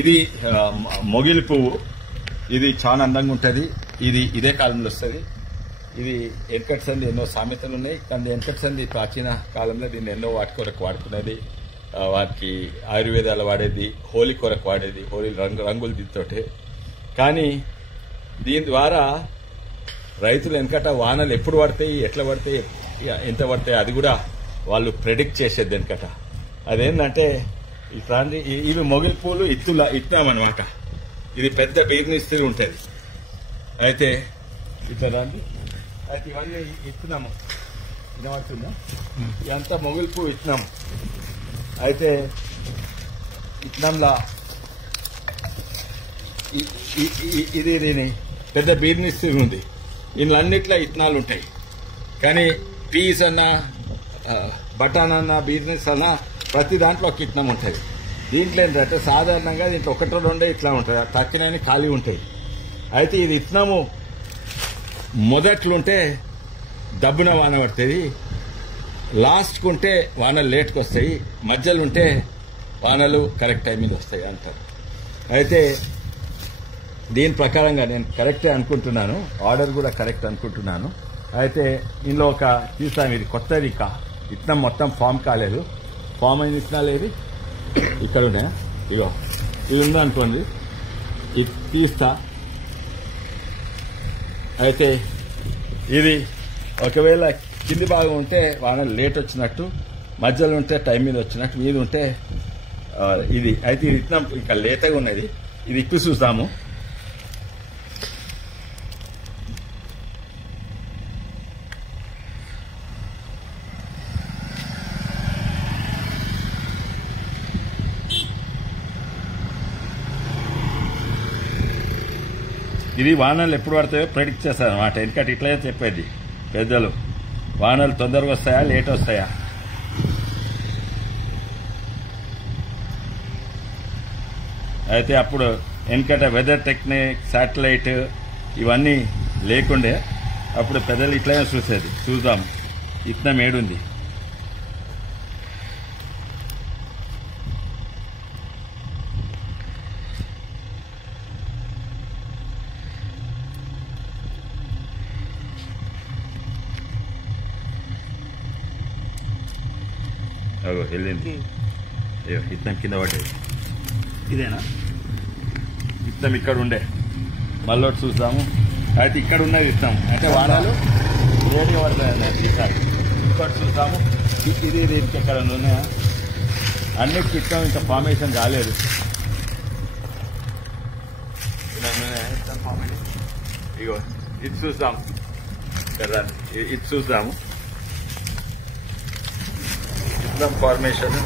ఇది మొగిలి పువ్వు. ఇది చాలా అందంగా ఉంటుంది. ఇది ఇదే కాలంలో వస్తుంది. ఇది వెనకటి సంది ఎన్నో సామెతలు ఉన్నాయి. కానీ వెనకటి సంది ప్రాచీన కాలంలో దీన్ని ఎన్నో వాటి కొరకు వాడుకునేది. వాటికి ఆయుర్వేదాలు వాడేది, హోలీ కొరకు వాడేది, హోలీ రంగులు దీంతోటే. కానీ దీని ద్వారా రైతులు వెనకట వానలు ఎప్పుడు పడతాయి, ఎట్లా పడతాయి, ఎంత పడతాయి అది కూడా వాళ్ళు ప్రెడిక్ట్ చేసేది వెనకట. అదేంటంటే ఇవి మొగిలి పూలు ఇత్తామన్నమాట. ఇది పెద్ద బీర్నిస్తూ ఉంటుంది. అయితే ఇట్లా రండి. అయితే ఇవన్నీ ఇస్తున్నాము. వినబడుతుందా? ఇదంతా మొగిలి పువ్వు ఇస్తున్నాము. అయితే ఇత్తనంలా ఇది దీని పెద్ద బీర్నిస్తూ ఉంది. ఇందులన్నిట్లో ఇత్తనాలు ఉంటాయి. కానీ పీస్ అన్నా, బటాన్ అన్నా, బీర్నిస్ అన్నా ప్రతి దాంట్లో ఒక ఇత్తనం ఉంటుంది. దీంట్లో ఏంటంటే సాధారణంగా దీంట్లో ఒకటో రెండే ఇట్లా ఉంటుంది, తక్కినని ఖాళీ ఉంటుంది. అయితే ఇది ఇత్తనము మొదట్లుంటే దబ్బున వాన పడుతుంది, లాస్ట్కు ఉంటే వానలు లేట్కి వస్తాయి, మధ్యలో ఉంటే వానలు కరెక్ట్ టైం మీద వస్తాయి అంటారు. అయితే దీని ప్రకారంగా నేను కరెక్టే అనుకుంటున్నాను, ఆర్డర్ కూడా కరెక్ట్ అనుకుంటున్నాను. అయితే ఇందులో ఒక తీసాం. ఇది కొత్తది, ఇత్తనం మొత్తం ఫామ్ కాలేదు. ఫామ్ అయిన ఇత్తనాలు ఏది ఇక్కడ ఉన్నాయా? ఇగో ఇది ఉందనుకోండి, ఇది తీస్తా. అయితే ఇది ఒకవేళ కింది భాగం ఉంటే వాన లేట్ వచ్చినట్టు, మధ్యలో ఉంటే టైం మీద వచ్చినట్టు, మీద ఉంటే ఇది. అయితే ఇది ఇత్తనం ఇంకా లేతగా ఉన్నది. ఇది ఇప్పి చూస్తాము. ఇది వానలు ఎప్పుడు పడతాయో ప్రెడిక్ట్ చేస్తారు అన్నమాట. ఎందుకంటే ఇట్లనే చెప్పేది పెద్దలు, వానలు తొందరగా వస్తాయా లేట్ వస్తాయా. అయితే అప్పుడు ఎందుకంటే వెదర్ టెక్నిక్, శాటిలైట్ ఇవన్నీ లేకుండే అప్పుడు పెద్దలు ఇట్లనే చూసేది. చూద్దాం ఇత్తనం ఏడుంది. వెళ్ళింది. ఇత్తనం కింద పడ్డది. ఇదేనా ఇత్తనం? ఇక్కడ ఉండే మళ్ళీ చూద్దాము. అయితే ఇక్కడ ఉన్నది ఇస్తాము. అంటే వానాలు లేట్గా పడతాయి. ఇక్కడ చూద్దాము. ఇది దీనికి ఎక్కడ ఉన్నాయా? అన్నిటికి ఇస్తాం. ఇంకా ఫార్మేషన్ కాలేదు. ఇగో ఇది చూద్దాం కదా, ఇది చూద్దాము. ఫార్మేషన్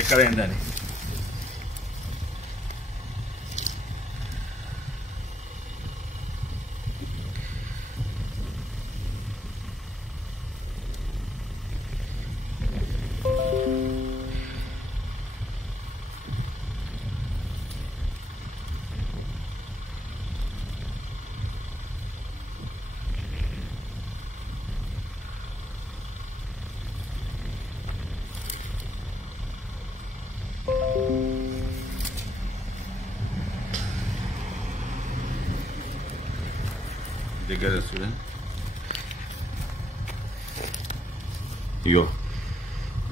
ఎక్కడైందని. దగ్గర చూడండి. ఇగో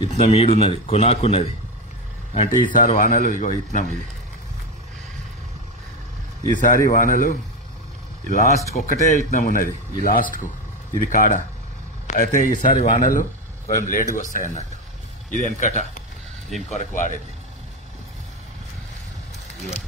ఇత్తనం ఈడున్నది, కొనాకున్నది. అంటే ఈసారి వానలు ఇగో ఇత్తనం ఇది. ఈసారి వానలు లాస్ట్కు ఒక్కటే ఇత్తనం ఉన్నది. ఈ లాస్ట్కు ఇది కాడ. అయితే ఈసారి వానలు కొంచెం లేటుగా వస్తాయన్నట్టు. ఇది వెనకట దీని కొరకు వాడేది. ఇదిగో